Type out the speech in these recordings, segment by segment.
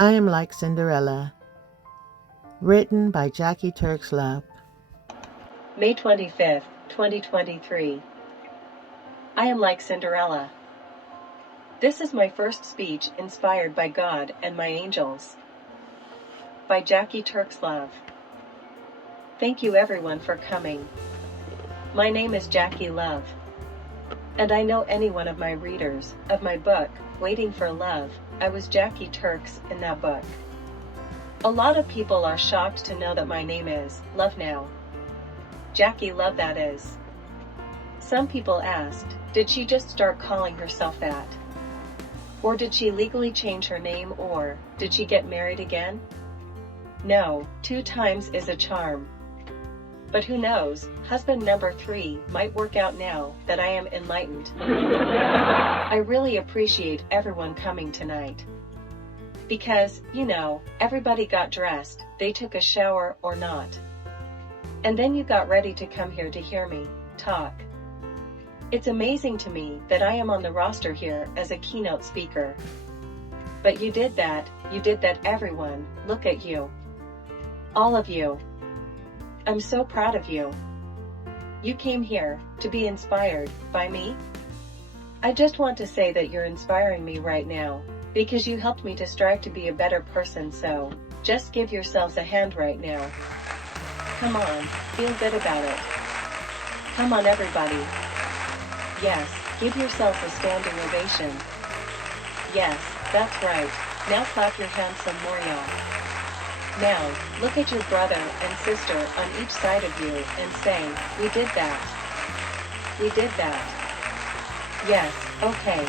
I Am Like Cinderella. Written by Jackee Love. May 25th, 2023. I am like Cinderella. This is my first speech inspired by God and my angels. By Jackee Love. Thank you everyone for coming. My name is Jackee Love. And I know any one of my readers, of my book, Waiting for Love, I was Jackee Turks in that book. A lot of people are shocked to know that my name is Love now. Jackee Love, that is. Some people asked, did she just start calling herself that? Or did she legally change her name, or did she get married again? No, 2 times is a charm. But who knows, husband number 3 might work out now that I am enlightened. I really appreciate everyone coming tonight. Because, everybody got dressed, they took a shower or not. And then you got ready to come here to hear me talk. It's amazing to me that I am on the roster here as a keynote speaker. But you did that everyone, look at you. All of you. I'm so proud of you. You came here to be inspired by me. I just want to say that you're inspiring me right now, because you helped me to strive to be a better person, so just give yourselves a hand right now. Come on, feel good about it. Come on everybody. Yes, give yourselves a standing ovation. Yes, that's right. Now clap your hands some more, y'all. Now, look at your brother and sister on each side of you and say, we did that. We did that. Yes, okay.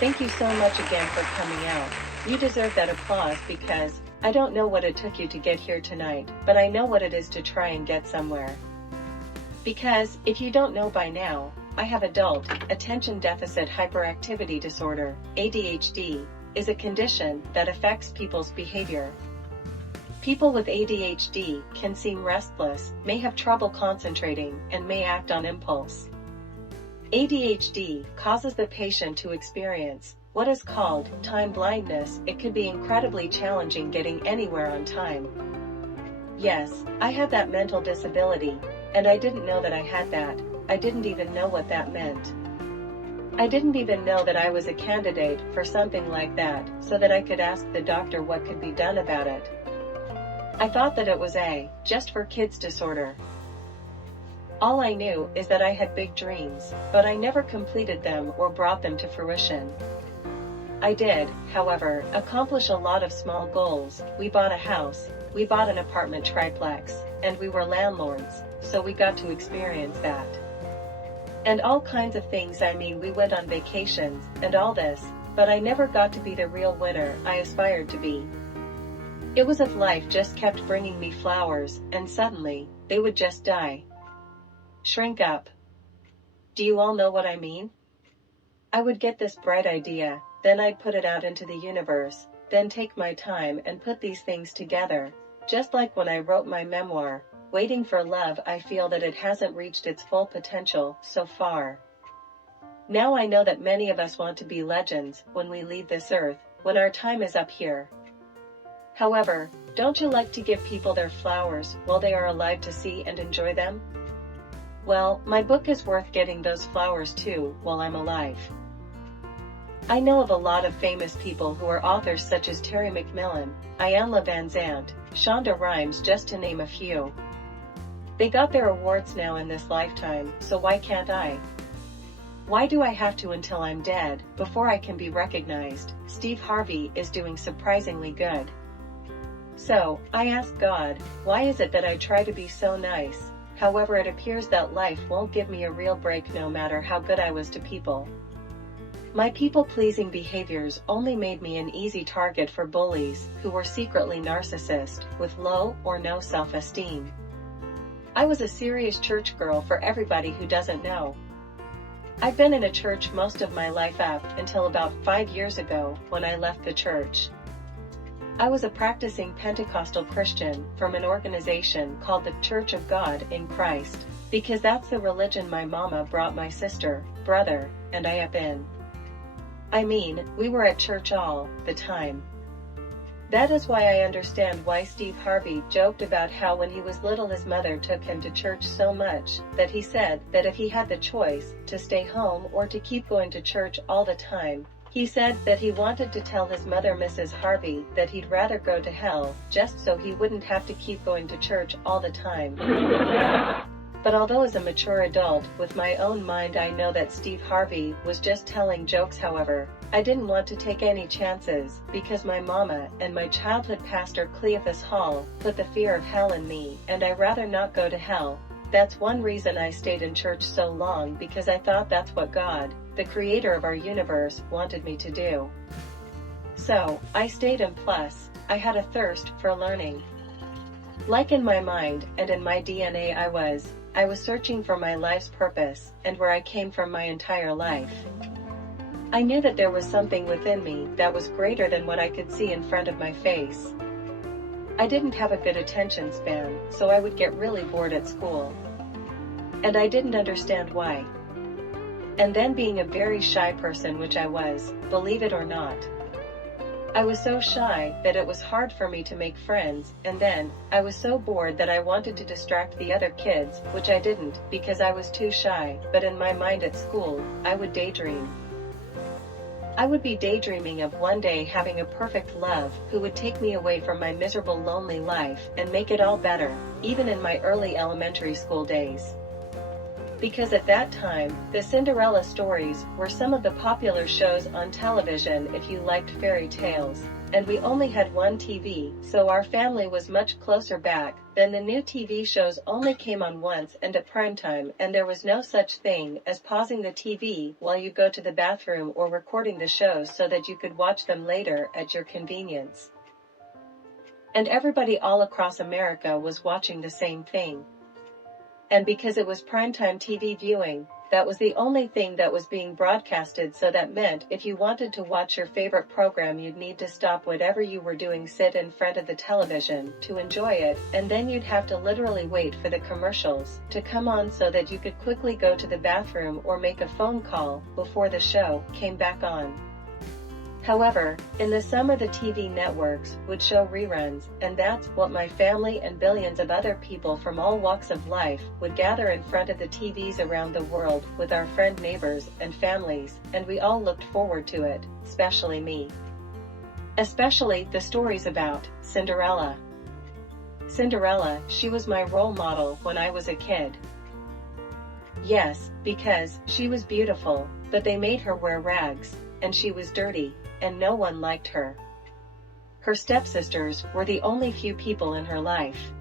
Thank you so much again for coming out. You deserve that applause because I don't know what it took you to get here tonight, but I know what it is to try and get somewhere. Because, if you don't know by now, I have adult attention deficit hyperactivity disorder, ADHD, is a condition that affects people's behavior. People with ADHD can seem restless, may have trouble concentrating, and may act on impulse. ADHD causes the patient to experience what is called time blindness. It could be incredibly challenging getting anywhere on time. Yes, I have that mental disability, and I didn't know that I had that. I didn't even know what that meant. I didn't even know that I was a candidate for something like that, so that I could ask the doctor what could be done about it. I thought that it was just for kids disorder. All I knew is that I had big dreams, but I never completed them or brought them to fruition. I did, however, accomplish a lot of small goals. We bought a house, we bought an apartment triplex, and we were landlords, so we got to experience that. And all kinds of things. We went on vacations, and all this, but I never got to be the real winner I aspired to be. It was if life just kept bringing me flowers, and suddenly, they would just die. Shrink up. Do you all know what I mean? I would get this bright idea, then I'd put it out into the universe, then take my time and put these things together. Just like when I wrote my memoir, Waiting for Love, I feel that it hasn't reached its full potential so far. Now I know that many of us want to be legends when we leave this earth, when our time is up here. However, don't you like to give people their flowers while they are alive to see and enjoy them? Well, my book is worth getting those flowers too while I'm alive. I know of a lot of famous people who are authors such as Terry McMillan, Iyanla Vanzant, Shonda Rhimes, just to name a few. They got their awards now in this lifetime, so why can't I? Why do I have to until I'm dead before I can be recognized? Steve Harvey is doing surprisingly good. So, I ask God, why is it that I try to be so nice? However, it appears that life won't give me a real break no matter how good I was to people. My people-pleasing behaviors only made me an easy target for bullies who were secretly narcissists with low or no self-esteem. I was a serious church girl for everybody who doesn't know. I've been in a church most of my life up until about 5 years ago when I left the church. I was a practicing Pentecostal Christian from an organization called the Church of God in Christ, because that's the religion my mama brought my sister, brother, and I up in. We were at church all the time. That is why I understand why Steve Harvey joked about how when he was little his mother took him to church so much that he said that if he had the choice to stay home or to keep going to church all the time, he said that he wanted to tell his mother, Mrs. Harvey, that he'd rather go to hell just so he wouldn't have to keep going to church all the time. But although as a mature adult, with my own mind, I know that Steve Harvey was just telling jokes, however, I didn't want to take any chances, because my mama and my childhood pastor Cleophas Hall put the fear of hell in me, and I'd rather not go to hell. That's one reason I stayed in church so long, because I thought that's what God, the creator of our universe, wanted me to do. So, I stayed, and plus, I had a thirst for learning. Like in my mind and in my DNA, I was searching for my life's purpose and where I came from my entire life. I knew that there was something within me that was greater than what I could see in front of my face. I didn't have a good attention span, so I would get really bored at school. And I didn't understand why. And then, being a very shy person, which I was, believe it or not, I was so shy that it was hard for me to make friends, and then, I was so bored that I wanted to distract the other kids, which I didn't, because I was too shy, but in my mind at school, I would daydream. I would be daydreaming of one day having a perfect love who would take me away from my miserable, lonely life and make it all better, even in my early elementary school days. Because at that time, the Cinderella stories were some of the popular shows on television if you liked fairy tales, and we only had one TV, so our family was much closer back then. The new TV shows only came on once and at prime time, and there was no such thing as pausing the TV while you go to the bathroom or recording the shows so that you could watch them later at your convenience. And everybody all across America was watching the same thing. And because it was primetime TV viewing, that was the only thing that was being broadcasted, so that meant if you wanted to watch your favorite program, you'd need to stop whatever you were doing, sit in front of the television to enjoy it, and then you'd have to literally wait for the commercials to come on so that you could quickly go to the bathroom or make a phone call before the show came back on. However, in the summer the TV networks would show reruns, and that's what my family and billions of other people from all walks of life would gather in front of the TVs around the world with our friend, neighbors, and families, and we all looked forward to it, especially me. Especially the stories about Cinderella. Cinderella, she was my role model when I was a kid. Yes, because she was beautiful, but they made her wear rags, and she was dirty, and no one liked her. Her stepsisters were the only few people in her life.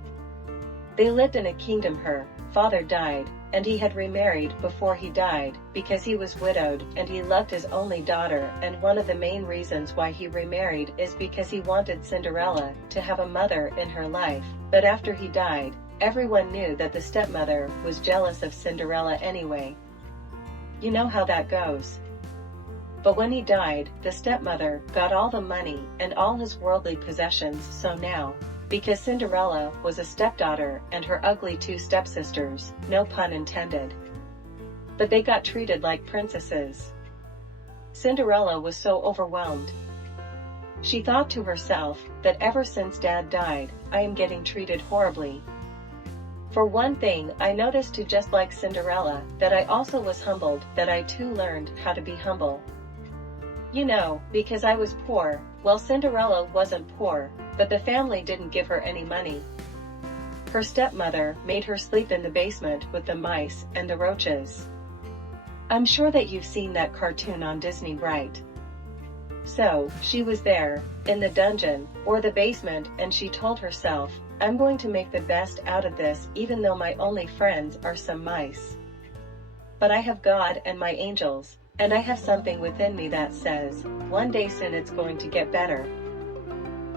They lived in a kingdom. Her father died, and he had remarried before he died, because he was widowed, and he loved his only daughter, and one of the main reasons why he remarried is because he wanted Cinderella to have a mother in her life. But after he died, everyone knew that the stepmother was jealous of Cinderella anyway. You know how that goes. But when he died, the stepmother got all the money and all his worldly possessions, so now, because Cinderella was a stepdaughter and her ugly two stepsisters, no pun intended, but they got treated like princesses. Cinderella was so overwhelmed. She thought to herself that ever since Dad died, I am getting treated horribly. For one thing, I noticed too, just like Cinderella, that I also was humbled, that I too learned how to be humble. You know, because I was poor. Well, Cinderella wasn't poor, but the family didn't give her any money. Her stepmother made her sleep in the basement with the mice and the roaches. I'm sure that you've seen that cartoon on Disney, right? So, she was there, in the dungeon, or the basement, and she told herself, I'm going to make the best out of this, even though my only friends are some mice. But I have God and my angels, and I have something within me that says, one day soon it's going to get better.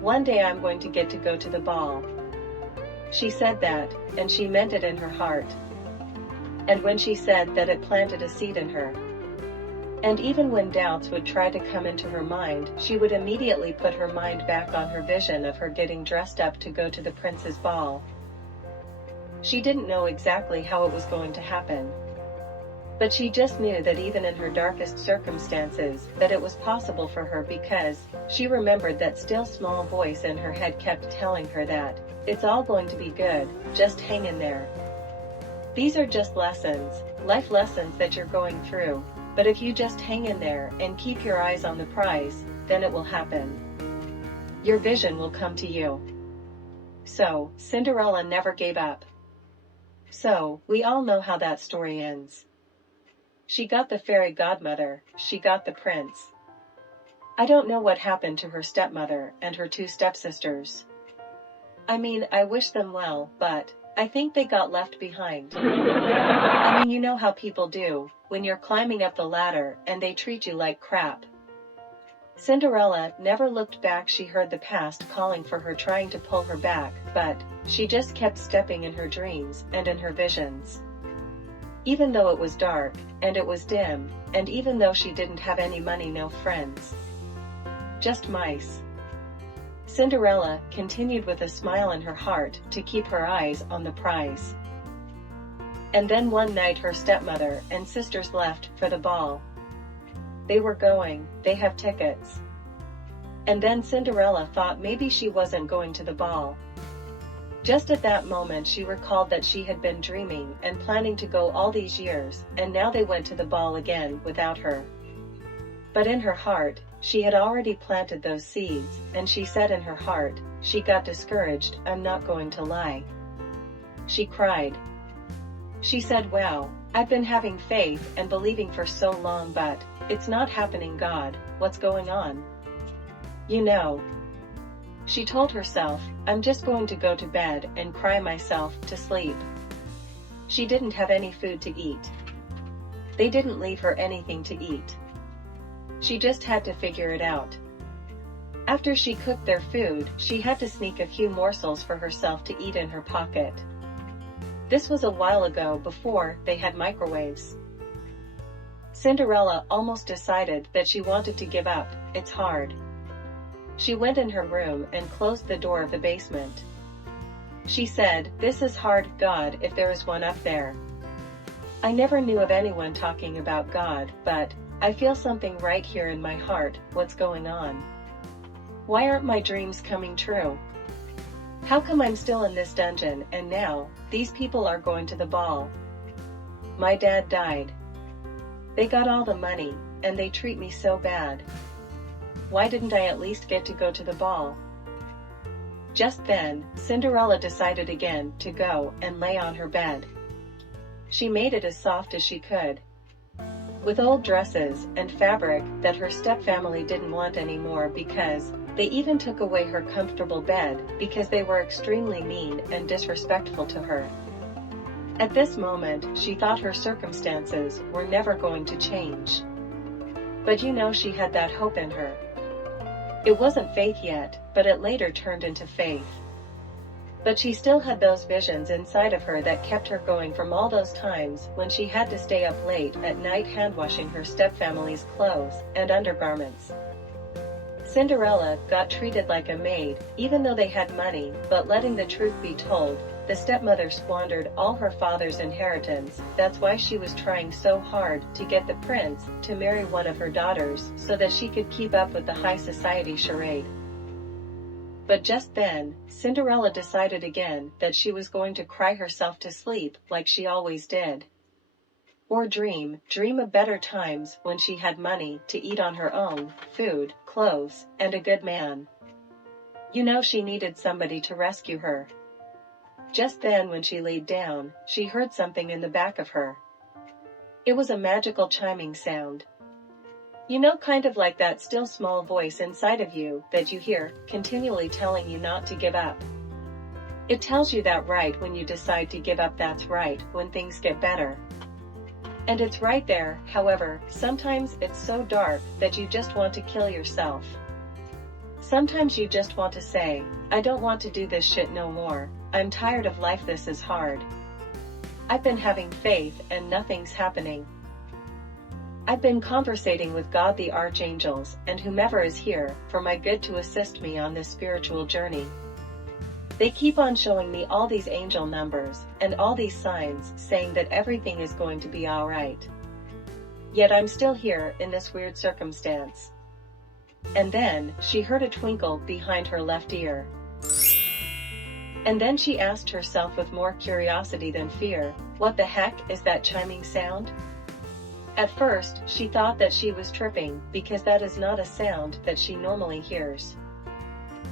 One day I'm going to get to go to the ball. She said that, and she meant it in her heart. And when she said that, it planted a seed in her. And even when doubts would try to come into her mind, she would immediately put her mind back on her vision of her getting dressed up to go to the prince's ball. She didn't know exactly how it was going to happen. But she just knew that even in her darkest circumstances, that it was possible for her because she remembered that still small voice in her head kept telling her that it's all going to be good, just hang in there. These are just lessons, life lessons that you're going through, but if you just hang in there and keep your eyes on the prize, then it will happen. Your vision will come to you. So, Cinderella never gave up. So, we all know how that story ends. She got the fairy godmother, she got the prince. I don't know what happened to her stepmother and her two stepsisters. I mean, I wish them well, but I think they got left behind. I mean, you know how people do, when you're climbing up the ladder and they treat you like crap. Cinderella never looked back. She heard the past calling for her, trying to pull her back, but she just kept stepping in her dreams and in her visions. Even though it was dark, and it was dim, and even though she didn't have any money, no friends, just mice, Cinderella continued with a smile in her heart to keep her eyes on the prize. And then one night her stepmother and sisters left for the ball. They were going, they have tickets. And then Cinderella thought maybe she wasn't going to the ball. Just at that moment she recalled that she had been dreaming and planning to go all these years, and now they went to the ball again without her. But in her heart, she had already planted those seeds, and she said in her heart, she got discouraged. I'm not going to lie. She cried. She said, wow, I've been having faith and believing for so long, but it's not happening. God, what's going on? You know. She told herself, I'm just going to go to bed and cry myself to sleep. She didn't have any food to eat. They didn't leave her anything to eat. She just had to figure it out. After she cooked their food, she had to sneak a few morsels for herself to eat in her pocket. This was a while ago, before they had microwaves. Cinderella almost decided that she wanted to give up. It's hard. She went in her room and closed the door of the basement. She said, this is hard. God, if there is one up there. I never knew of anyone talking about God, but I feel something right here in my heart. What's going on? Why aren't my dreams coming true? How come I'm still in this dungeon and now these people are going to the ball? My dad died. They got all the money and they treat me so bad. Why didn't I at least get to go to the ball? Just then, Cinderella decided again to go and lay on her bed. She made it as soft as she could, with old dresses and fabric that her stepfamily didn't want anymore, because they even took away her comfortable bed because they were extremely mean and disrespectful to her. At this moment, she thought her circumstances were never going to change. But you know, she had that hope in her. It wasn't faith yet, but it later turned into faith. But she still had those visions inside of her that kept her going from all those times when she had to stay up late at night hand-washing her stepfamily's clothes and undergarments. Cinderella got treated like a maid, even though they had money, but letting the truth be told, the stepmother squandered all her father's inheritance. That's why she was trying so hard to get the prince to marry one of her daughters so that she could keep up with the high society charade. But just then, Cinderella decided again that she was going to cry herself to sleep like she always did. Or dream of better times when she had money to eat on her own, food, clothes, and a good man. You know, she needed somebody to rescue her. Just then, when she laid down, she heard something in the back of her. It was a magical chiming sound. You know, kind of like that still small voice inside of you that you hear continually telling you not to give up. It tells you that right when you decide to give up, that's right when things get better. And it's right there. However, sometimes it's so dark that you just want to kill yourself. Sometimes you just want to say, I don't want to do this shit no more. I'm tired of life. This is hard. I've been having faith and nothing's happening. I've been conversating with God, the archangels, and whomever is here for my good to assist me on this spiritual journey. They keep on showing me all these angel numbers and all these signs saying that everything is going to be alright. Yet I'm still here in this weird circumstance. And then, she heard a twinkle behind her left ear. And then she asked herself with more curiosity than fear, what the heck is that chiming sound? At first, she thought that she was tripping, because that is not a sound that she normally hears.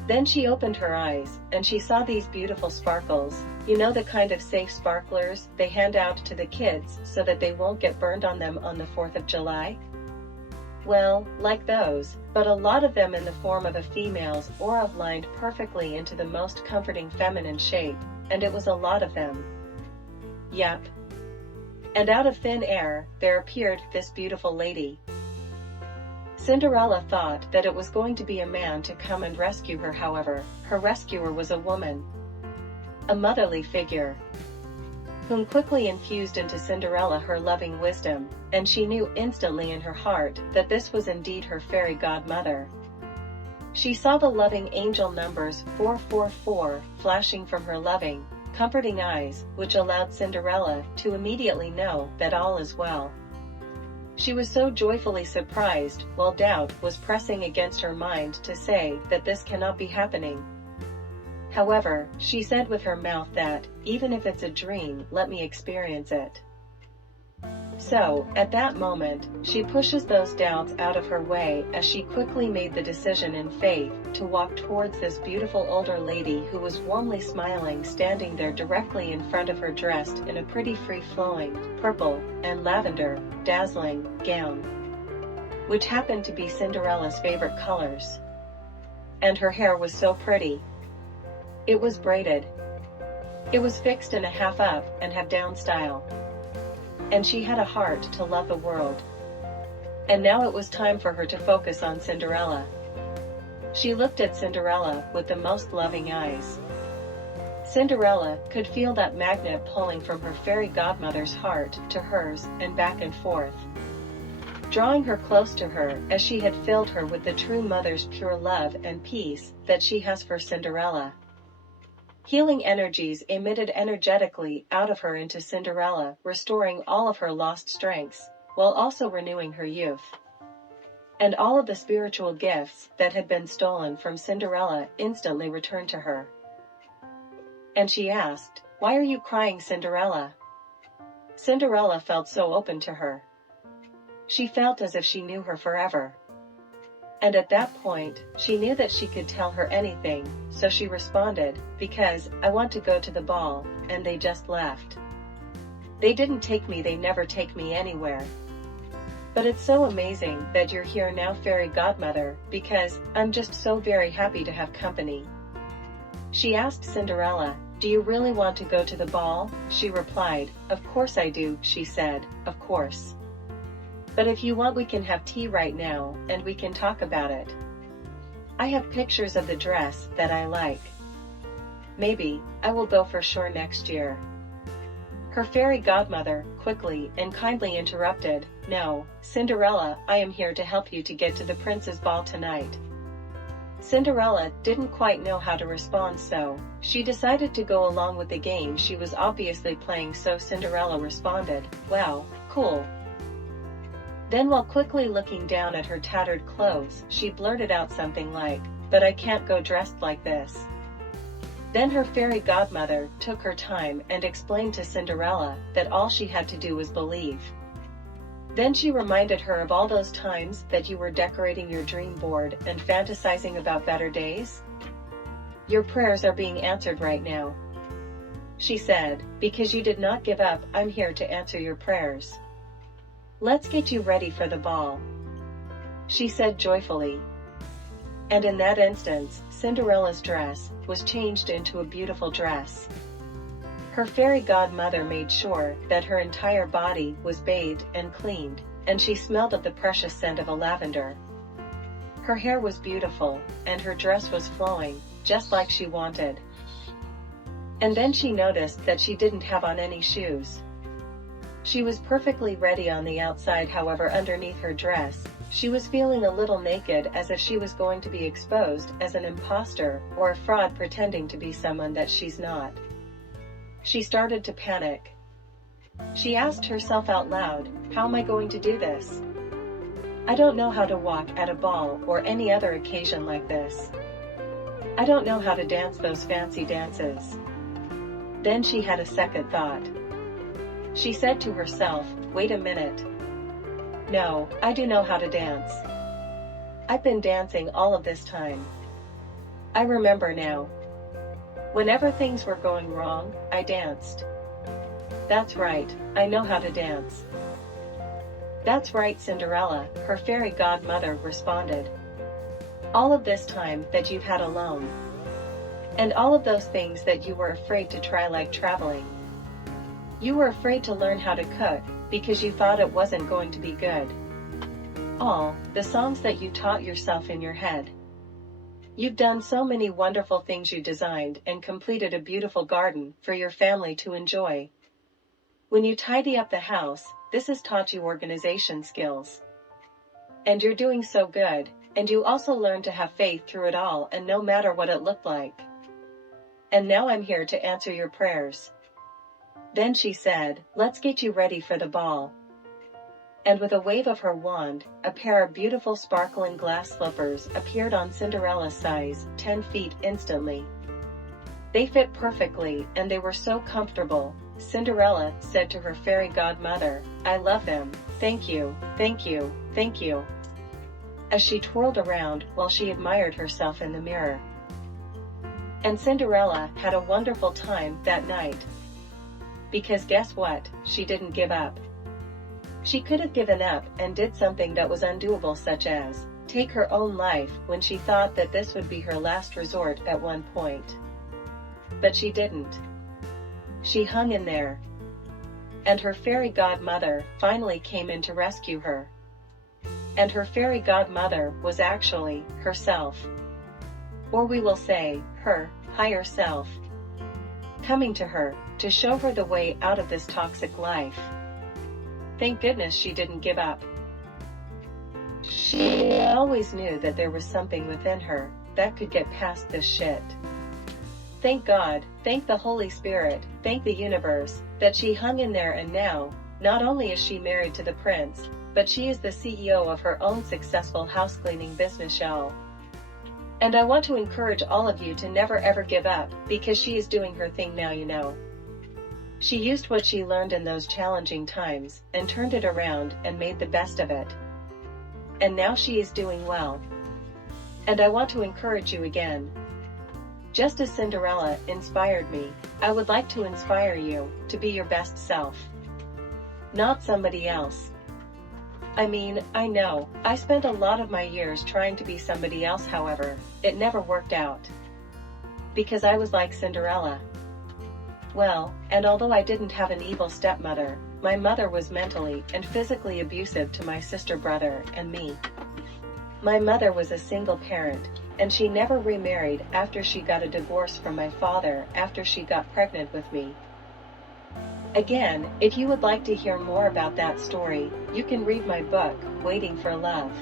Then she opened her eyes, and she saw these beautiful sparkles, you know, the kind of safe sparklers they hand out to the kids so that they won't get burned on them on the 4th of July? Well, like those, but a lot of them in the form of a female's aura lined perfectly into the most comforting feminine shape, and it was a lot of them. Yep. And out of thin air, there appeared this beautiful lady. Cinderella thought that it was going to be a man to come and rescue her. However, her rescuer was a woman. A motherly figure, whom quickly infused into Cinderella her loving wisdom, and she knew instantly in her heart that this was indeed her fairy godmother. She saw the loving angel numbers 444 flashing from her loving, comforting eyes, which allowed Cinderella to immediately know that all is well. She was so joyfully surprised, while doubt was pressing against her mind to say that this cannot be happening. However, she said with her mouth that, even if it's a dream, let me experience it. So, at that moment, she pushes those doubts out of her way as she quickly made the decision in faith to walk towards this beautiful older lady who was warmly smiling, standing there directly in front of her, dressed in a pretty free-flowing, purple and lavender, dazzling gown, which happened to be Cinderella's favorite colors. And her hair was so pretty. It was braided. It was fixed in a half-up and half-down style. And she had a heart to love the world. And now it was time for her to focus on Cinderella. She looked at Cinderella with the most loving eyes. Cinderella could feel that magnet pulling from her fairy godmother's heart to hers and back and forth, drawing her close to her as she had filled her with the true mother's pure love and peace that she has for Cinderella. Healing energies emitted energetically out of her into Cinderella, restoring all of her lost strengths, while also renewing her youth. And all of the spiritual gifts that had been stolen from Cinderella instantly returned to her. And she asked, "Why are you crying, Cinderella?" Cinderella felt so open to her. She felt as if she knew her forever. And at that point, she knew that she could tell her anything, so she responded, "Because I want to go to the ball, and they just left. They didn't take me, they never take me anywhere. But it's so amazing that you're here now, fairy godmother, because I'm just so very happy to have company." She asked Cinderella, "Do you really want to go to the ball?" She replied, "Of course I do," she said, "of course. But if you want, we can have tea right now, and we can talk about it. I have pictures of the dress that I like. Maybe I will go for sure next year." Her fairy godmother quickly and kindly interrupted, "No, Cinderella, I am here to help you to get to the prince's ball tonight." Cinderella didn't quite know how to respond, so she decided to go along with the game she was obviously playing. So Cinderella responded, "Wow, cool." Then, while quickly looking down at her tattered clothes, she blurted out something like, "But I can't go dressed like this." Then her fairy godmother took her time and explained to Cinderella that all she had to do was believe. Then she reminded her of all those times that you were decorating your dream board and fantasizing about better days. "Your prayers are being answered right now," she said, "because you did not give up. I'm here to answer your prayers. Let's get you ready for the ball," she said joyfully. And in that instance, Cinderella's dress was changed into a beautiful dress. Her fairy godmother made sure that her entire body was bathed and cleaned, and she smelled of the precious scent of a lavender. Her hair was beautiful, and her dress was flowing, just like she wanted. And then she noticed that she didn't have on any shoes. She was perfectly ready on the outside, however underneath her dress, she was feeling a little naked, as if she was going to be exposed as an imposter or a fraud pretending to be someone that she's not. She started to panic. She asked herself out loud, how am I going to do this? I don't know how to walk at a ball or any other occasion like this. I don't know how to dance those fancy dances. Then she had a second thought. She said to herself, wait a minute. No, I do know how to dance. I've been dancing all of this time. I remember now. Whenever things were going wrong, I danced. That's right, I know how to dance. That's right, Cinderella, her fairy godmother responded. All of this time that you've had alone. And all of those things that you were afraid to try, like traveling. You were afraid to learn how to cook, because you thought it wasn't going to be good. All the songs that you taught yourself in your head. You've done so many wonderful things. You designed and completed a beautiful garden for your family to enjoy. When you tidy up the house, this has taught you organization skills. And you're doing so good, and you also learned to have faith through it all, and no matter what it looked like. And now I'm here to answer your prayers. Then she said, let's get you ready for the ball. And with a wave of her wand, a pair of beautiful sparkling glass slippers appeared on Cinderella's size 10 feet instantly. They fit perfectly, and they were so comfortable. Cinderella said to her fairy godmother, I love them, thank you, thank you, thank you. As she twirled around while she admired herself in the mirror. And Cinderella had a wonderful time that night. Because guess what, she didn't give up. She could have given up and did something that was undoable, such as take her own life when she thought that this would be her last resort at one point. But she didn't. She hung in there. And her fairy godmother finally came in to rescue her. And her fairy godmother was actually herself. Or we will say, her higher self. Coming to her to show her the way out of this toxic life. Thank goodness she didn't give up. She always knew that there was something within her that could get past this shit. Thank God, thank the Holy Spirit, thank the universe, that she hung in there, and now, not only is she married to the prince, but she is the CEO of her own successful house cleaning business, y'all. And I want to encourage all of you to never ever give up, because she is doing her thing now, you know. She used what she learned in those challenging times, and turned it around and made the best of it. And now she is doing well. And I want to encourage you again. Just as Cinderella inspired me, I would like to inspire you to be your best self. Not somebody else. I mean, I know, I spent a lot of my years trying to be somebody else, however, it never worked out. Because I was like Cinderella. Well, and although I didn't have an evil stepmother, my mother was mentally and physically abusive to my sister, brother, and me. My mother was a single parent, and she never remarried after she got a divorce from my father after she got pregnant with me. Again, if you would like to hear more about that story, you can read my book, Waiting for Love.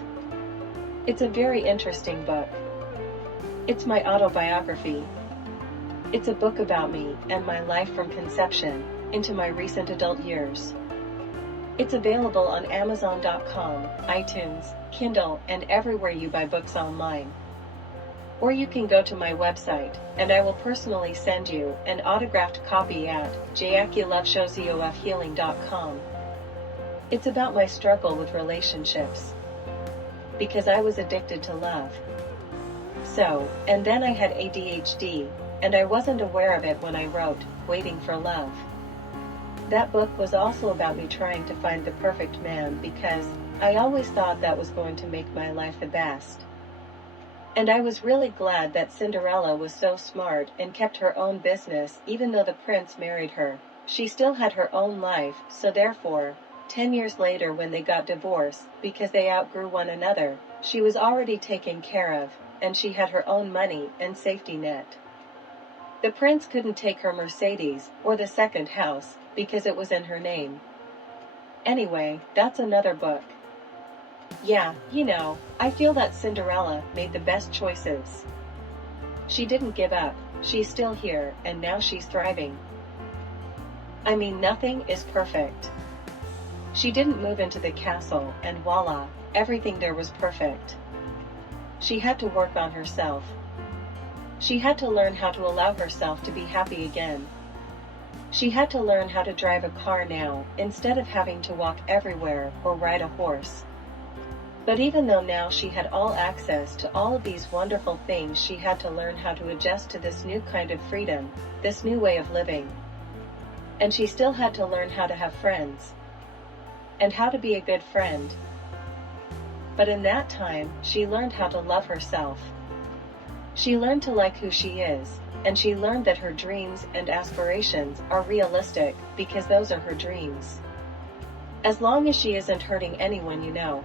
It's a very interesting book. It's my autobiography. It's a book about me and my life from conception into my recent adult years. It's available on Amazon.com, iTunes, Kindle, and everywhere you buy books online. Or you can go to my website, and I will personally send you an autographed copy at JackieLoveShowsEOFhealing.com. It's about my struggle with relationships. Because I was addicted to love. So, and then I had ADHD, and I wasn't aware of it when I wrote Waiting for Love. That book was also about me trying to find the perfect man, because I always thought that was going to make my life the best. And I was really glad that Cinderella was so smart and kept her own business. Even though the prince married her, she still had her own life, so therefore, 10 years later when they got divorced, because they outgrew one another, she was already taken care of, and she had her own money and safety net. The prince couldn't take her Mercedes, or the second house, because it was in her name. Anyway, that's another book. Yeah, you know, I feel that Cinderella made the best choices. She didn't give up, she's still here, and now she's thriving. I mean, nothing is perfect. She didn't move into the castle and voila, everything there was perfect. She had to work on herself. She had to learn how to allow herself to be happy again. She had to learn how to drive a car now, instead of having to walk everywhere or ride a horse. But even though now she had all access to all of these wonderful things, she had to learn how to adjust to this new kind of freedom, this new way of living. And she still had to learn how to have friends. And how to be a good friend. But in that time, she learned how to love herself. She learned to like who she is, and she learned that her dreams and aspirations are realistic, because those are her dreams. As long as she isn't hurting anyone, you know.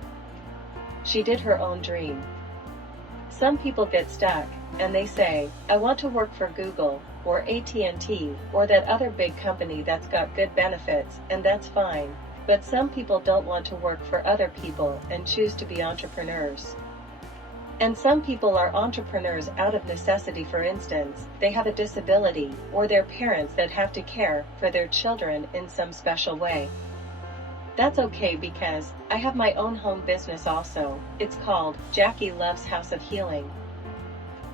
She did her own dream. Some people get stuck, and they say, I want to work for Google, or AT&T, or that other big company that's got good benefits, and that's fine. But some people don't want to work for other people and choose to be entrepreneurs. And some people are entrepreneurs out of necessity. For instance, they have a disability, or their parents that have to care for their children in some special way. That's okay, because I have my own home business also. It's called Jackee Loves House of Healing.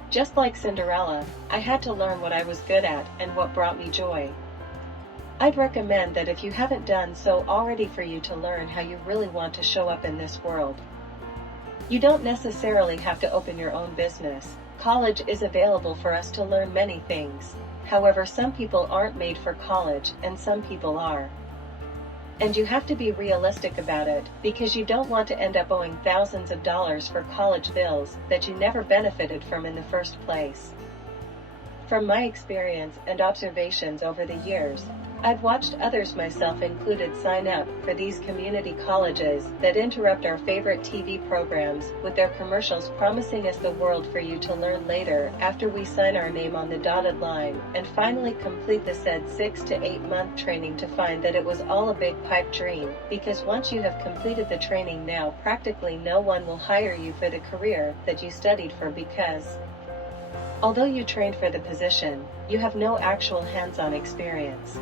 Just like Cinderella, I had to learn what I was good at and what brought me joy. I'd recommend that if you haven't done so already, for you to learn how you really want to show up in this world. You don't necessarily have to open your own business. College is available for us to learn many things. However, some people aren't made for college, and some people are. And you have to be realistic about it, because you don't want to end up owing thousands of dollars for college bills that you never benefited from in the first place. From my experience and observations over the years, I've watched others, myself included, sign up for these community colleges that interrupt our favorite TV programs with their commercials promising us the world for you to learn later after we sign our name on the dotted line and finally complete the said 6 to 8 month training, to find that it was all a big pipe dream, because once you have completed the training, now practically no one will hire you for the career that you studied for, because although you trained for the position, you have no actual hands-on experience.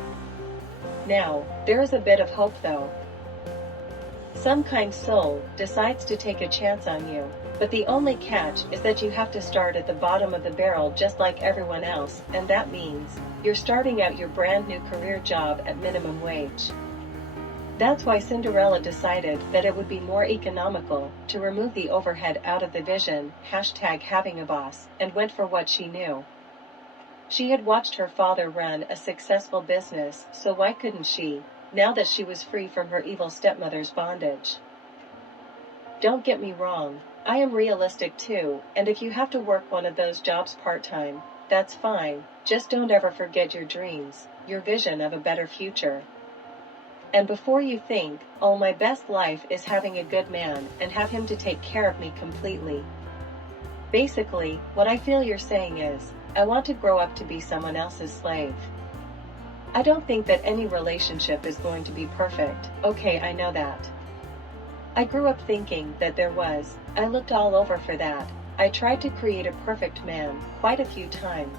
Now, there is a bit of hope though. Some kind soul decides to take a chance on you, but the only catch is that you have to start at the bottom of the barrel just like everyone else, and that means you're starting out your brand new career job at minimum wage. That's why Cinderella decided that it would be more economical to remove the overhead out of the vision, #having a boss, and went for what she knew. She had watched her father run a successful business, so why couldn't she, now that she was free from her evil stepmother's bondage? Don't get me wrong, I am realistic too, and if you have to work one of those jobs part-time, that's fine. Just don't ever forget your dreams, your vision of a better future. And before you think, oh, my best life is having a good man and have him to take care of me completely. Basically, what I feel you're saying is, I want to grow up to be someone else's slave. I don't think that any relationship is going to be perfect, okay, I know that. I grew up thinking that there was. I looked all over for that. I tried to create a perfect man, quite a few times.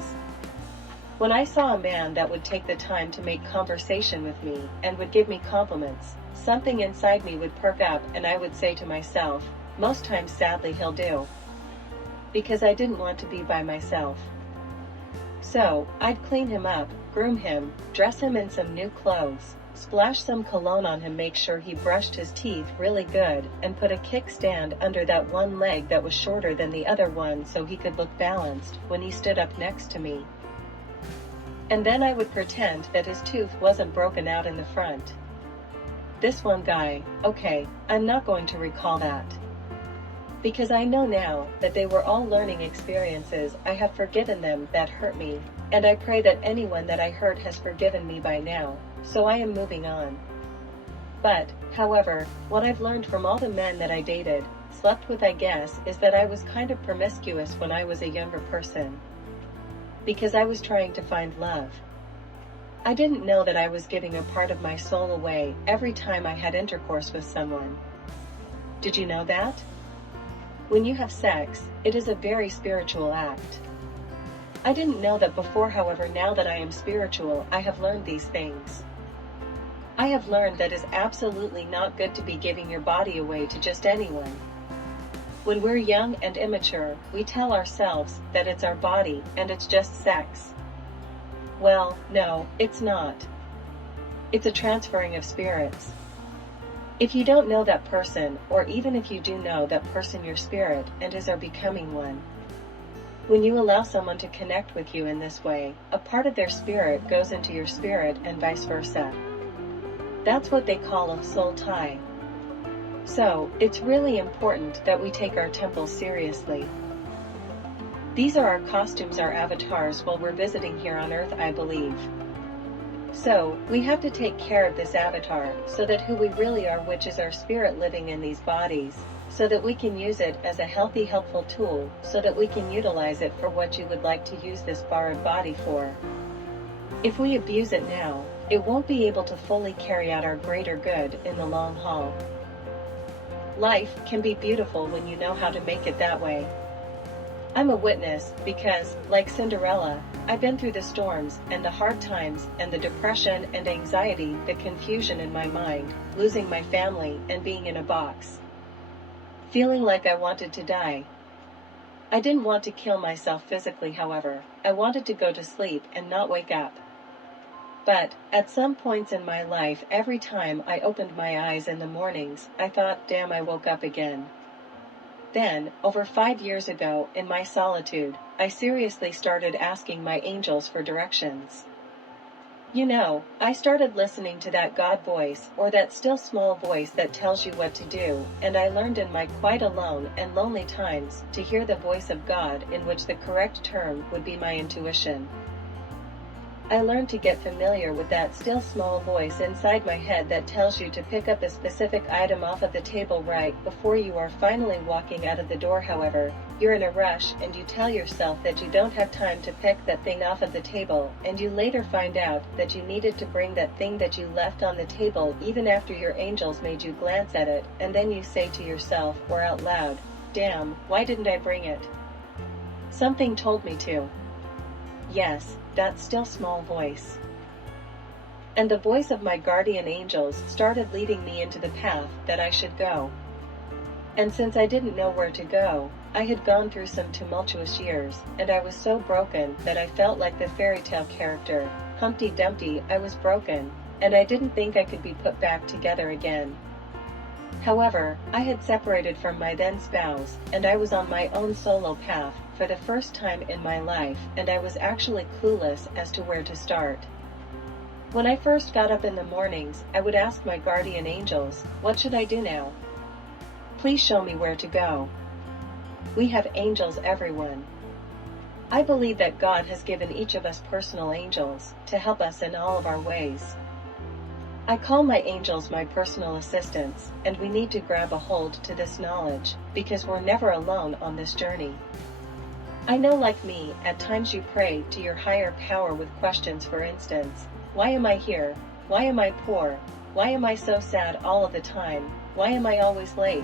When I saw a man that would take the time to make conversation with me, and would give me compliments, something inside me would perk up, and I would say to myself, most times sadly he'll do. Because I didn't want to be by myself. So, I'd clean him up, groom him, dress him in some new clothes, splash some cologne on him, make sure he brushed his teeth really good, and put a kickstand under that one leg that was shorter than the other one so he could look balanced when he stood up next to me. And then I would pretend that his tooth wasn't broken out in the front. This one guy, okay, I'm not going to recall that. Because I know now that they were all learning experiences. I have forgiven them that hurt me, and I pray that anyone that I hurt has forgiven me by now, so I am moving on. But, however, what I've learned from all the men that I dated, slept with, I guess, is that I was kind of promiscuous when I was a younger person. Because I was trying to find love. I didn't know that I was giving a part of my soul away every time I had intercourse with someone. Did you know that? When you have sex, it is a very spiritual act. I didn't know that before, however, now that I am spiritual, I have learned these things. I have learned that it's absolutely not good to be giving your body away to just anyone. When we're young and immature, we tell ourselves that it's our body and it's just sex. Well, no, it's not. It's a transferring of spirits. If you don't know that person, or even if you do know that person, your spirit and his are becoming one. When you allow someone to connect with you in this way, a part of their spirit goes into your spirit and vice versa. That's what they call a soul tie. So, it's really important that we take our temples seriously. These are our costumes, our avatars while we're visiting here on Earth, I believe. So, we have to take care of this avatar, so that who we really are, which is our spirit living in these bodies, so that we can use it as a healthy, helpful tool, so that we can utilize it for what you would like to use this borrowed body for. If we abuse it now, it won't be able to fully carry out our greater good in the long haul. Life can be beautiful when you know how to make it that way. I'm a witness because, like Cinderella, I've been through the storms and the hard times and the depression and anxiety, the confusion in my mind, losing my family and being in a box. Feeling like I wanted to die. I didn't want to kill myself physically, however. I wanted to go to sleep and not wake up. But, at some points in my life, every time I opened my eyes in the mornings, I thought, damn, I woke up again. Then, over 5 years ago, in my solitude, I seriously started asking my angels for directions. You know, I started listening to that God voice, or that still small voice that tells you what to do, and I learned in my quite alone and lonely times to hear the voice of God, in which the correct term would be my intuition. I learned to get familiar with that still small voice inside my head that tells you to pick up a specific item off of the table right before you are finally walking out of the door. However, you're in a rush and you tell yourself that you don't have time to pick that thing off of the table, and you later find out that you needed to bring that thing that you left on the table even after your angels made you glance at it, and then you say to yourself, or out loud, damn, why didn't I bring it? Something told me to. Yes, that still small voice. And the voice of my guardian angels started leading me into the path that I should go. And since I didn't know where to go, I had gone through some tumultuous years, and I was so broken that I felt like the fairy tale character, Humpty Dumpty. I was broken, and I didn't think I could be put back together again. However, I had separated from my then spouse, and I was on my own solo path for the first time in my life, and I was actually clueless as to where to start. When I first got up in the mornings, I would ask my guardian angels, what should I do now? Please show me where to go. We have angels, everyone. I believe that God has given each of us personal angels to help us in all of our ways. I call my angels my personal assistants, and we need to grab a hold to this knowledge, because we're never alone on this journey. I know, like me, at times you pray to your higher power with questions. For instance, why am I here? Why am I poor? Why am I so sad all of the time? Why am I always late?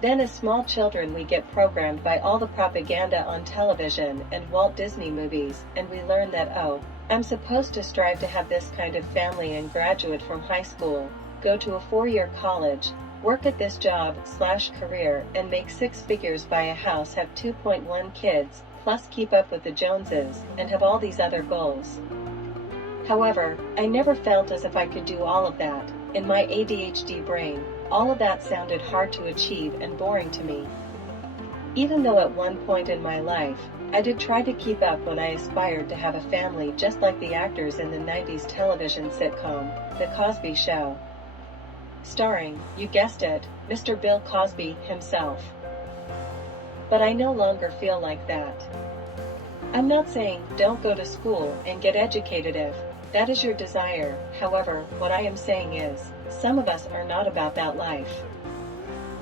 Then as small children we get programmed by all the propaganda on television and Walt Disney movies, and we learn that, oh, I'm supposed to strive to have this kind of family and graduate from high school, go to a 4-year college, work at this job/career, and make 6 figures, buy a house, have 2.1 kids, plus keep up with the Joneses, and have all these other goals. However, I never felt as if I could do all of that. In my ADHD brain, all of that sounded hard to achieve and boring to me. Even though at one point in my life, I did try to keep up when I aspired to have a family, just like the actors in the 90s television sitcom, The Cosby Show. Starring, you guessed it, Mr. Bill Cosby himself. But I no longer feel like that. I'm not saying don't go to school and get educated if that is your desire. However, what I am saying is, some of us are not about that life.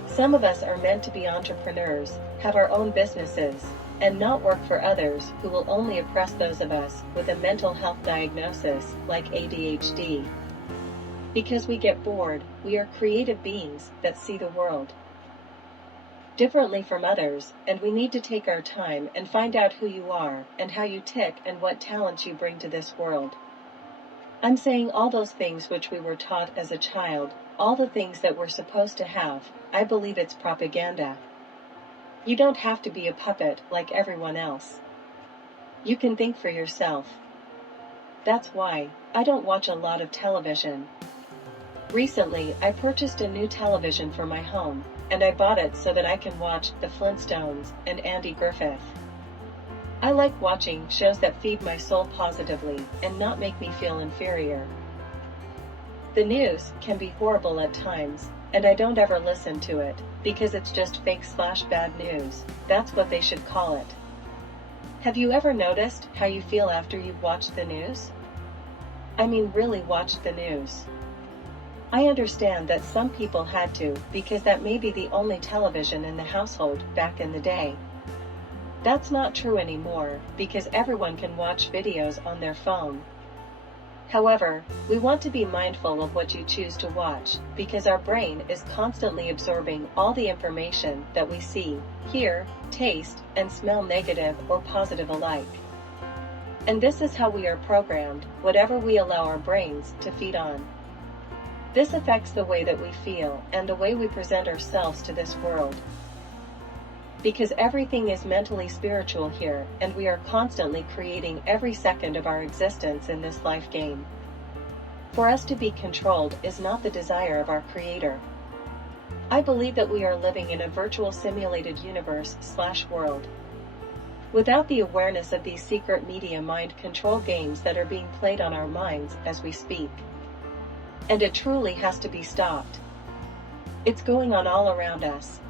Some of us are meant to be entrepreneurs, have our own businesses, and not work for others who will only oppress those of us with a mental health diagnosis like ADHD. Because we get bored, we are creative beings that see the world differently from others, and we need to take our time and find out who you are and how you tick and what talents you bring to this world. I'm saying all those things which we were taught as a child, all the things that we're supposed to have. I believe it's propaganda. You don't have to be a puppet like everyone else. You can think for yourself. That's why I don't watch a lot of television. Recently, I purchased a new television for my home, and I bought it so that I can watch The Flintstones and Andy Griffith. I like watching shows that feed my soul positively and not make me feel inferior. The news can be horrible at times, and I don't ever listen to it, because it's just fake/bad news. That's what they should call it. Have you ever noticed how you feel after you've watched the news? I mean, really watched the news. I understand that some people had to, because that may be the only television in the household back in the day. That's not true anymore, because everyone can watch videos on their phone. However, we want to be mindful of what you choose to watch, because our brain is constantly absorbing all the information that we see, hear, taste, and smell, negative or positive alike. And this is how we are programmed, whatever we allow our brains to feed on. This affects the way that we feel and the way we present ourselves to this world. Because everything is mentally spiritual here, and we are constantly creating every second of our existence in this life game. For us to be controlled is not the desire of our Creator. I believe that we are living in a virtual simulated universe/world. Without the awareness of these secret media mind control games that are being played on our minds as we speak. And it truly has to be stopped. It's going on all around us.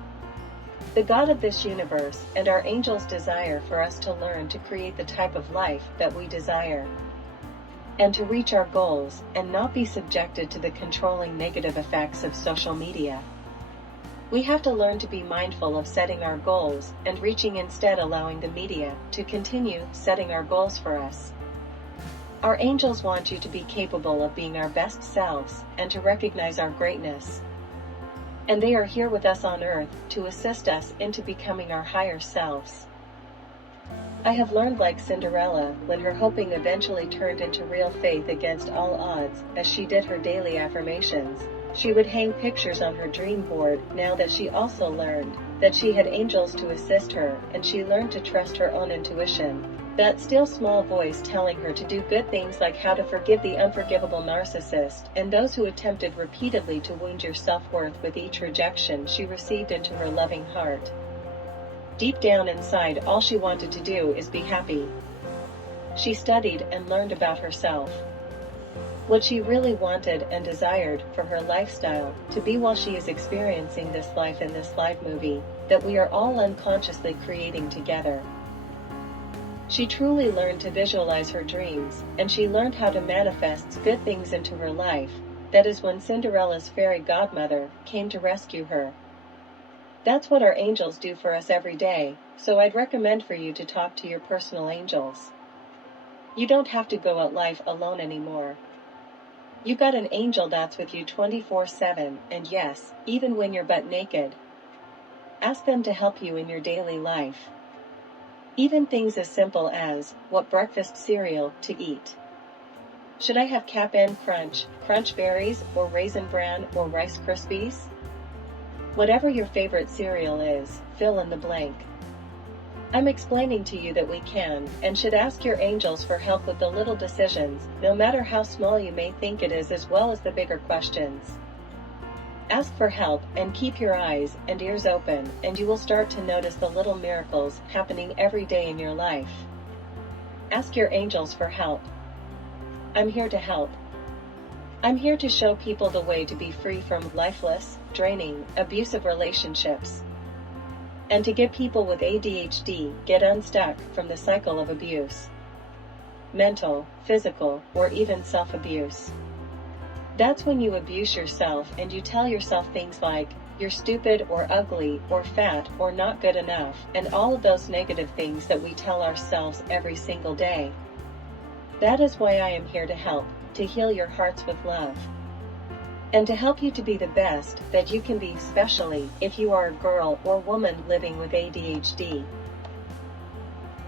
The God of this universe and our angels desire for us to learn to create the type of life that we desire, and to reach our goals and not be subjected to the controlling negative effects of social media. We have to learn to be mindful of setting our goals and reaching, instead allowing the media to continue setting our goals for us. Our angels want you to be capable of being our best selves and to recognize our greatness. And they are here with us on earth to assist us into becoming our higher selves. I have learned, like Cinderella, when her hoping eventually turned into real faith against all odds, as she did her daily affirmations. She would hang pictures on her dream board now that she also learned that she had angels to assist her, and she learned to trust her own intuition. That still small voice telling her to do good things, like how to forgive the unforgivable narcissist and those who attempted repeatedly to wound your self-worth with each rejection she received into her loving heart. Deep down inside, all she wanted to do is be happy. She studied and learned about herself. What she really wanted and desired for her lifestyle to be while she is experiencing this life in this live movie that we are all unconsciously creating together. She truly learned to visualize her dreams, and she learned how to manifest good things into her life. That is when Cinderella's fairy godmother came to rescue her. That's what our angels do for us every day, so I'd recommend for you to talk to your personal angels. You don't have to go at life alone anymore. You got an angel that's with you 24/7, and yes, even when you're butt naked. Ask them to help you in your daily life. Even things as simple as, what breakfast cereal to eat. Should I have Cap'n Crunch, Crunch Berries, or Raisin Bran, or Rice Krispies? Whatever your favorite cereal is, fill in the blank. I'm explaining to you that we can, and should ask your angels for help with the little decisions, no matter how small you may think it is, as well as the bigger questions. Ask for help and keep your eyes and ears open, and you will start to notice the little miracles happening every day in your life. Ask your angels for help. I'm here to help. I'm here to show people the way to be free from lifeless, draining, abusive relationships, and to get people with ADHD get unstuck from the cycle of abuse, mental, physical, or even self-abuse. That's when you abuse yourself and you tell yourself things like, you're stupid or ugly or fat or not good enough, and all of those negative things that we tell ourselves every single day. That is why I am here to help, to heal your hearts with love, and to help you to be the best that you can be, especially if you are a girl or woman living with ADHD.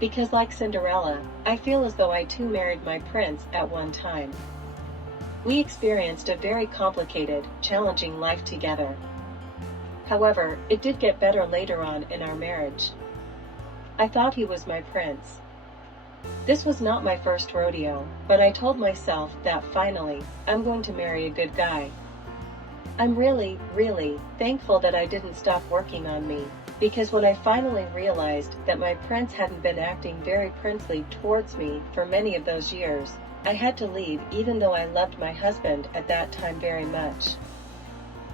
Because like Cinderella, I feel as though I too married my prince at one time. We experienced a very complicated, challenging life together. However, it did get better later on in our marriage. I thought he was my prince. This was not my first rodeo, but I told myself that finally, I'm going to marry a good guy. I'm really, really thankful that I didn't stop working on me, because when I finally realized that my prince hadn't been acting very princely towards me for many of those years, I had to leave even though I loved my husband at that time very much.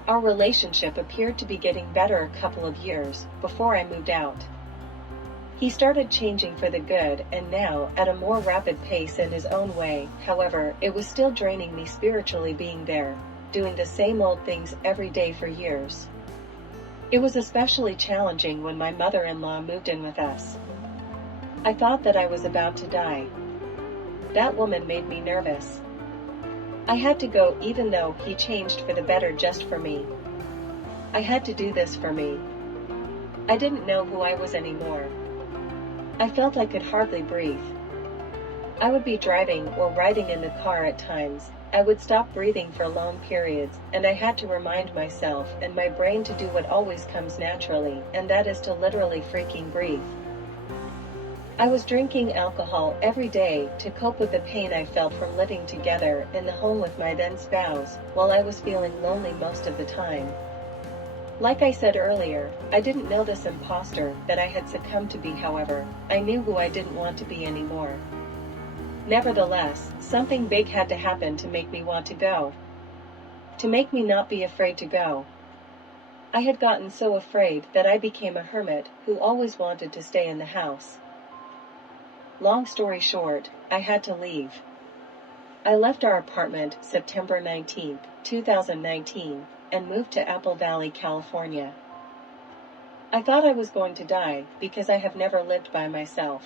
Our relationship appeared to be getting better a couple of years before I moved out. He started changing for the good, and now at a more rapid pace in his own way. However, it was still draining me spiritually being there, doing the same old things every day for years. It was especially challenging when my mother-in-law moved in with us. I thought that I was about to die. That woman made me nervous. I had to go even though he changed for the better just for me. I had to do this for me. I didn't know who I was anymore. I felt I could hardly breathe. I would be driving or riding in the car at times. I would stop breathing for long periods, and I had to remind myself and my brain to do what always comes naturally, and that is to literally freaking breathe. I was drinking alcohol every day to cope with the pain I felt from living together in the home with my then spouse, while I was feeling lonely most of the time. Like I said earlier, I didn't know this imposter that I had succumbed to be. However, I knew who I didn't want to be anymore. Nevertheless, something big had to happen to make me want to go. To make me not be afraid to go. I had gotten so afraid that I became a hermit who always wanted to stay in the house. Long story short, I had to leave. I left our apartment September 19, 2019, and moved to Apple Valley, California. I thought I was going to die because I have never lived by myself.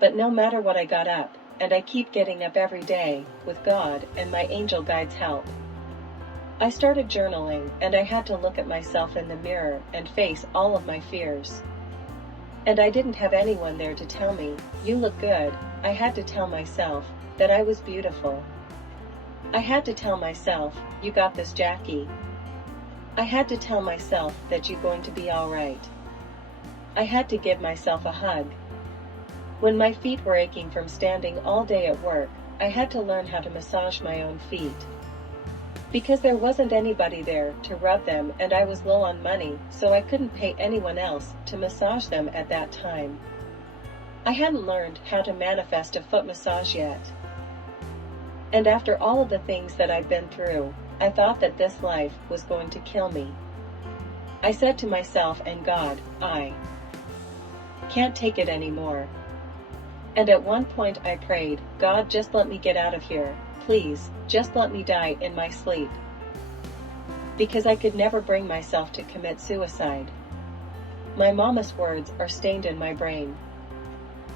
But no matter what, I got up, and I keep getting up every day, with God and my angel guide's help. I started journaling, and I had to look at myself in the mirror and face all of my fears. And I didn't have anyone there to tell me, "You look good." I had to tell myself that I was beautiful. I had to tell myself, "You got this, Jackee." I had to tell myself that you're going to be alright. I had to give myself a hug. When my feet were aching from standing all day at work, I had to learn how to massage my own feet. Because there wasn't anybody there to rub them, and I was low on money, so I couldn't pay anyone else to massage them at that time. I hadn't learned how to manifest a foot massage yet. And after all of the things that I'd been through, I thought that this life was going to kill me. I said to myself and God, I can't take it anymore. And at one point I prayed, God, just let me get out of here. Please, just let me die in my sleep. Because I could never bring myself to commit suicide. My mama's words are stained in my brain.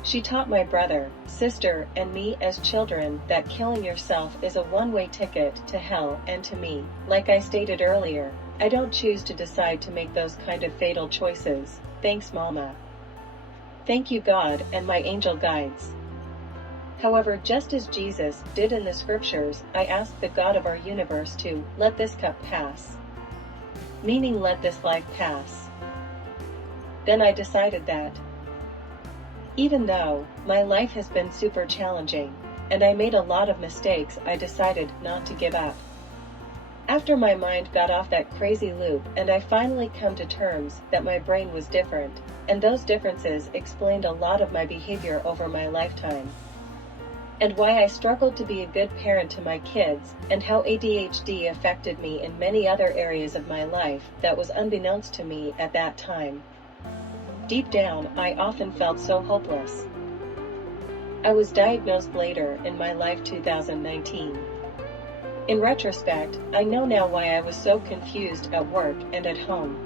She taught my brother, sister, and me as children that killing yourself is a one-way ticket to hell, and to me, like I stated earlier, I don't choose to decide to make those kind of fatal choices. Thanks, Mama. Thank you, God and my angel guides. However, just as Jesus did in the scriptures, I asked the God of our universe to let this cup pass. Meaning let this life pass. Then I decided that even though my life has been super challenging, and I made a lot of mistakes, I decided not to give up. After my mind got off that crazy loop and I finally come to terms that my brain was different, and those differences explained a lot of my behavior over my lifetime. And why I struggled to be a good parent to my kids, and how ADHD affected me in many other areas of my life that was unbeknownst to me at that time. Deep down, I often felt so hopeless. I was diagnosed later in my life 2019. In retrospect, I know now why I was so confused at work and at home.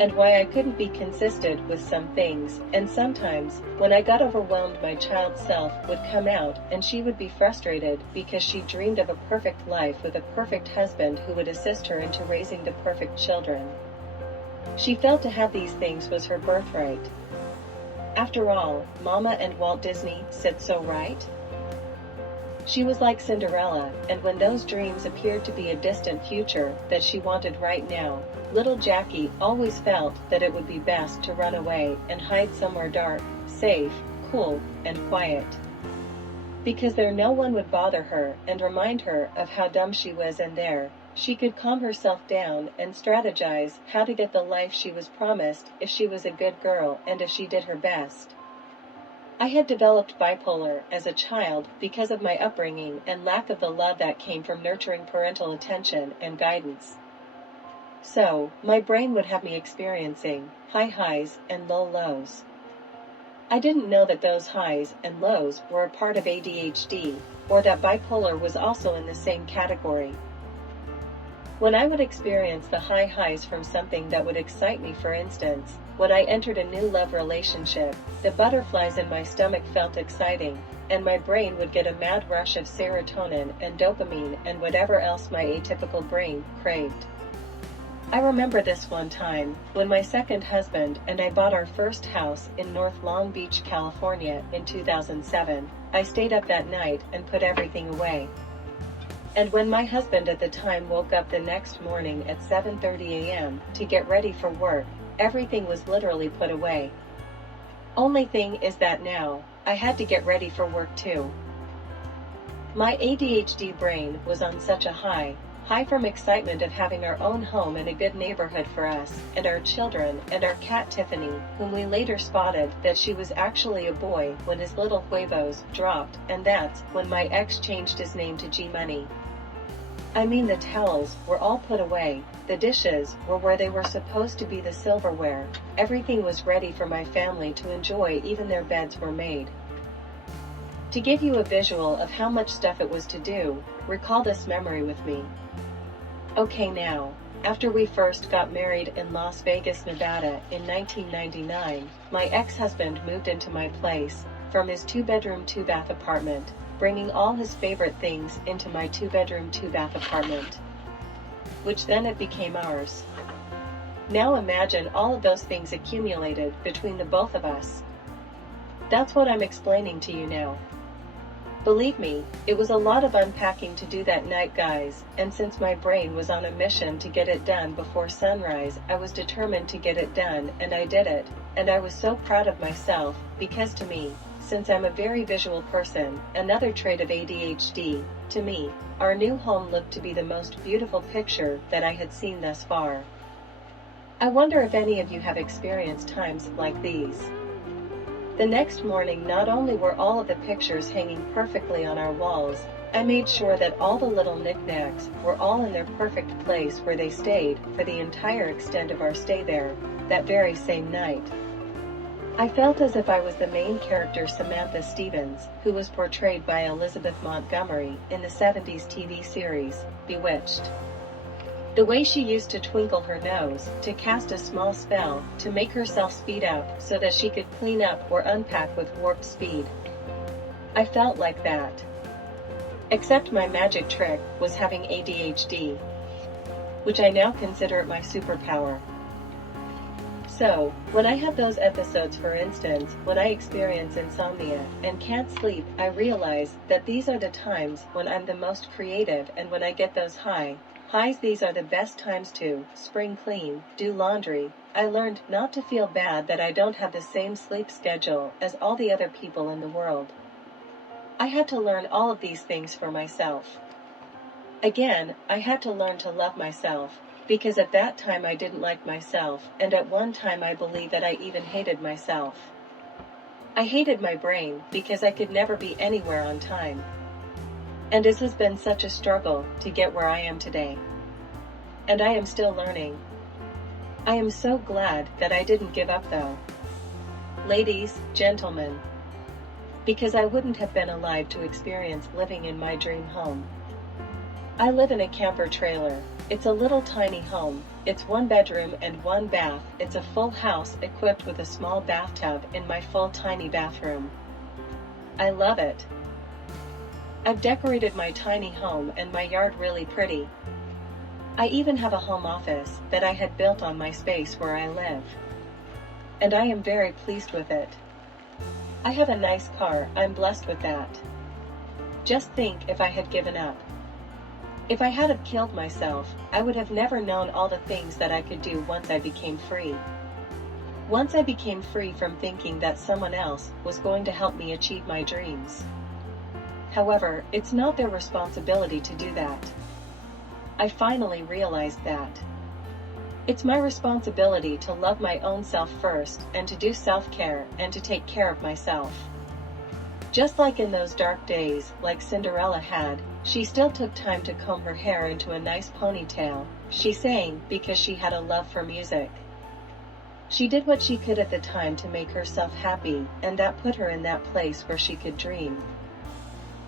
And why I couldn't be consistent with some things, and sometimes, when I got overwhelmed, my child self would come out and she would be frustrated because she dreamed of a perfect life with a perfect husband who would assist her into raising the perfect children. She felt to have these things was her birthright. After all, Mama and Walt Disney said so, right? She was like Cinderella, and when those dreams appeared to be a distant future that she wanted right now, little Jackee always felt that it would be best to run away and hide somewhere dark, safe, cool, and quiet. Because there no one would bother her and remind her of how dumb she was, and there, she could calm herself down and strategize how to get the life she was promised if she was a good girl and if she did her best. I had developed bipolar as a child because of my upbringing and lack of the love that came from nurturing parental attention and guidance. So, my brain would have me experiencing high highs and low lows. I didn't know that those highs and lows were a part of ADHD, or that bipolar was also in the same category. When I would experience the high highs from something that would excite me, for instance, when I entered a new love relationship, the butterflies in my stomach felt exciting, and my brain would get a mad rush of serotonin and dopamine and whatever else my atypical brain craved. I remember this one time, when my second husband and I bought our first house in North Long Beach, California in 2007, I stayed up that night and put everything away. And when my husband at the time woke up the next morning at 7:30 a.m. to get ready for work, everything was literally put away. Only thing is that now, I had to get ready for work too. My ADHD brain was on such a high from excitement of having our own home in a good neighborhood for us, and our children, and our cat Tiffany, whom we later spotted that she was actually a boy when his little huevos dropped, and that's when my ex changed his name to G-Money. I mean, the towels were all put away, the dishes were where they were supposed to be, the silverware, everything was ready for my family to enjoy, even their beds were made. To give you a visual of how much stuff it was to do, recall this memory with me. Okay, now, after we first got married in Las Vegas, Nevada in 1999, my ex-husband moved into my place from his 2-bedroom 2-bath apartment, bringing all his favorite things into my 2-bedroom 2-bath apartment, which then it became ours. Now imagine all of those things accumulated between the both of us. That's what I'm explaining to you now. Believe me, it was a lot of unpacking to do that night, guys, and since my brain was on a mission to get it done before sunrise, I was determined to get it done, and I did it, and I was so proud of myself, because to me, since I'm a very visual person, another trait of ADHD, to me, our new home looked to be the most beautiful picture that I had seen thus far. I wonder if any of you have experienced times like these. The next morning, not only were all of the pictures hanging perfectly on our walls, I made sure that all the little knickknacks were all in their perfect place where they stayed for the entire extent of our stay there, that very same night. I felt as if I was the main character, Samantha Stevens, who was portrayed by Elizabeth Montgomery in the 70s TV series, Bewitched. The way she used to twinkle her nose, to cast a small spell, to make herself speed up so that she could clean up or unpack with warp speed. I felt like that. Except my magic trick was having ADHD, which I now consider my superpower. So, when I have those episodes, for instance, when I experience insomnia and can't sleep, I realize that these are the times when I'm the most creative, and when I get those highs, these are the best times to spring clean, do laundry. I learned not to feel bad that I don't have the same sleep schedule as all the other people in the world. I had to learn all of these things for myself. Again, I had to learn to love myself, because at that time I didn't like myself, and at one time I believe that I even hated myself. I hated my brain because I could never be anywhere on time. And this has been such a struggle to get where I am today. And I am still learning. I am so glad that I didn't give up, though. Ladies, gentlemen, because I wouldn't have been alive to experience living in my dream home. I live in a camper trailer. It's a little tiny home. It's 1 bedroom and 1 bath. It's a full house equipped with a small bathtub in my full tiny bathroom. I love it. I've decorated my tiny home and my yard really pretty. I even have a home office that I had built on my space where I live. And I am very pleased with it. I have a nice car, I'm blessed with that. Just think if I had given up. If I had have killed myself, I would have never known all the things that I could do once I became free. Once I became free from thinking that someone else was going to help me achieve my dreams. However, it's not their responsibility to do that. I finally realized that. It's my responsibility to love my own self first, and to do self-care, and to take care of myself. Just like in those dark days, like Cinderella had, she still took time to comb her hair into a nice ponytail, she sang, because she had a love for music. She did what she could at the time to make herself happy, and that put her in that place where she could dream.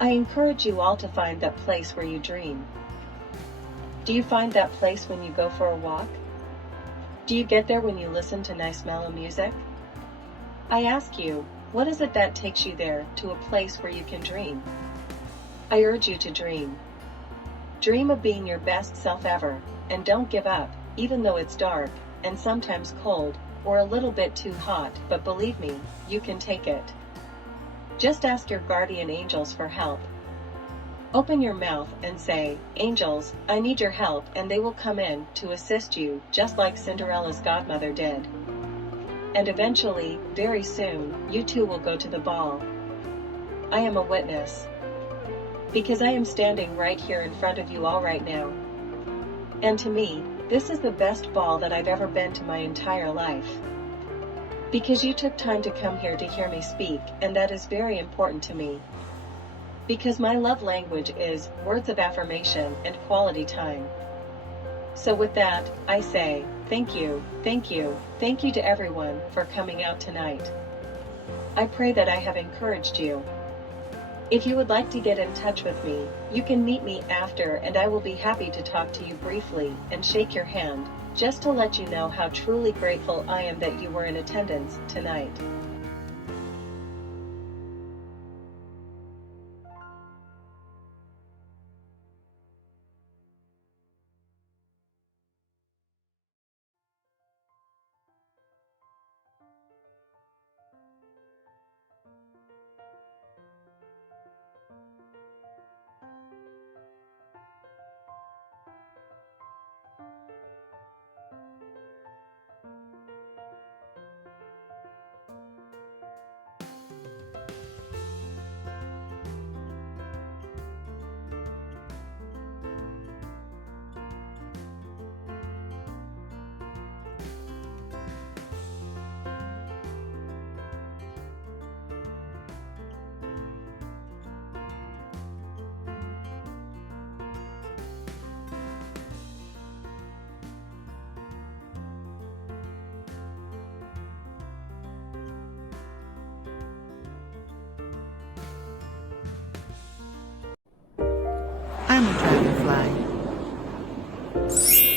I encourage you all to find that place where you dream. Do you find that place when you go for a walk? Do you get there when you listen to nice mellow music? I ask you, what is it that takes you there, to a place where you can dream? I urge you to dream. Dream of being your best self ever, and don't give up, even though it's dark, and sometimes cold, or a little bit too hot, but believe me, you can take it. Just ask your guardian angels for help. Open your mouth and say, "Angels, I need your help," and they will come in to assist you, just like Cinderella's godmother did. And eventually, very soon, you too will go to the ball. I am a witness. Because I am standing right here in front of you all right now. And to me, this is the best ball that I've ever been to my entire life. Because you took time to come here to hear me speak, and that is very important to me. Because my love language is words of affirmation and quality time. So with that, I say, thank you, thank you, thank you to everyone for coming out tonight. I pray that I have encouraged you. If you would like to get in touch with me, you can meet me after, and I will be happy to talk to you briefly and shake your hand, just to let you know how truly grateful I am that you were in attendance tonight. I'm a dragonfly.